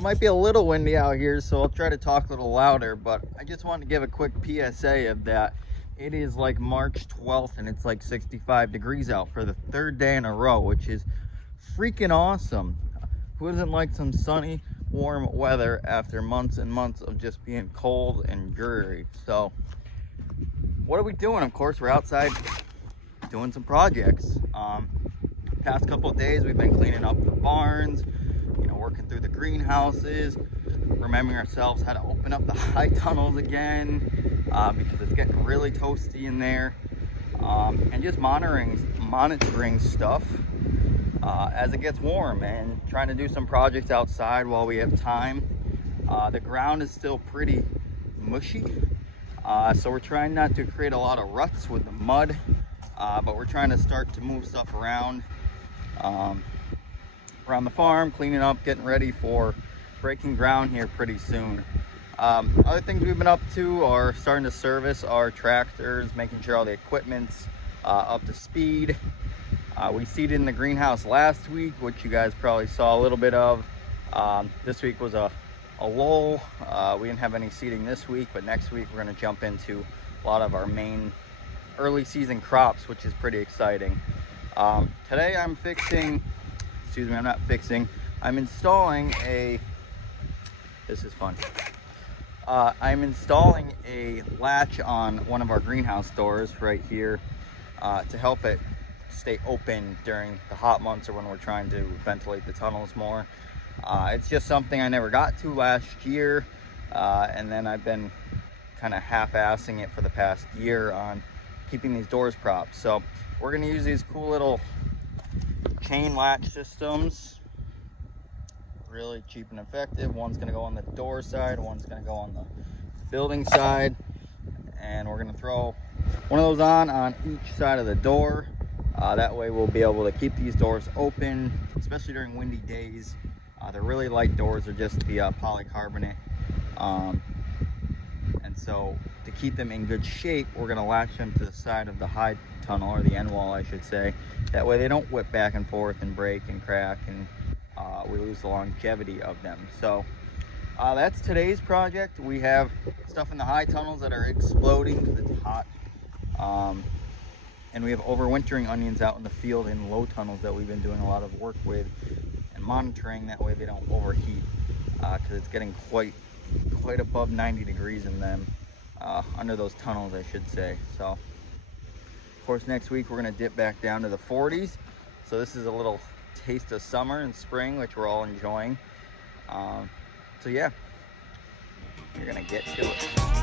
it might be a little windy out here, so I'll try to talk a little louder, but I just wanted to give a quick PSA of that. It is like March 12th and it's like 65 degrees out for the third day in a row, which is freaking awesome. Who doesn't like some sunny, warm weather after months and months of just being cold and dreary? So what are we doing? Of course, we're outside doing some projects. Past couple of days we've been cleaning up the barns, working through the greenhouses, remembering ourselves how to open up the high tunnels again, because it's getting really toasty in there, and just monitoring stuff as it gets warm, and trying to do some projects outside while we have time. The ground is still pretty mushy, so we're trying not to create a lot of ruts with the mud, but we're trying to start to move stuff around the farm, cleaning up, getting ready for breaking ground here pretty soon. Other things we've been up to are starting to service our tractors, making sure all the equipment's up to speed. We seeded in the greenhouse last week, which you guys probably saw a little bit of. This week was a lull. We didn't have any seeding this week, but next week we're going to jump into a lot of our main early season crops, which is pretty exciting. Today I'm installing this is fun. I'm installing a latch on one of our greenhouse doors right here to help it stay open during the hot months or when we're trying to ventilate the tunnels more. It's just something I never got to last year, and then I've been kind of half-assing it for the past year on keeping these doors propped. So we're going to use these cool little chain latch systems, really cheap and effective. One's going to go on the door side, one's going to go on the building side, and we're going to throw one of those on each side of the door. That way we'll be able to keep these doors open, especially during windy days. They're really light doors, they're just the polycarbonate, and so to keep them in good shape, we're going to latch them to the side of the high tunnel, or the end wall I should say. That way they don't whip back and forth and break and crack, and we lose the longevity of them. So that's today's project. We have stuff in the high tunnels that are exploding because it's hot, and we have overwintering onions out in the field in low tunnels that we've been doing a lot of work with and monitoring. That way they don't overheat, because it's getting quite above 90 degrees in them, under those tunnels I should say. So of course next week we're going to dip back down to the 40s. So this is a little taste of summer and spring, which we're all enjoying. So yeah, we're going to get to it.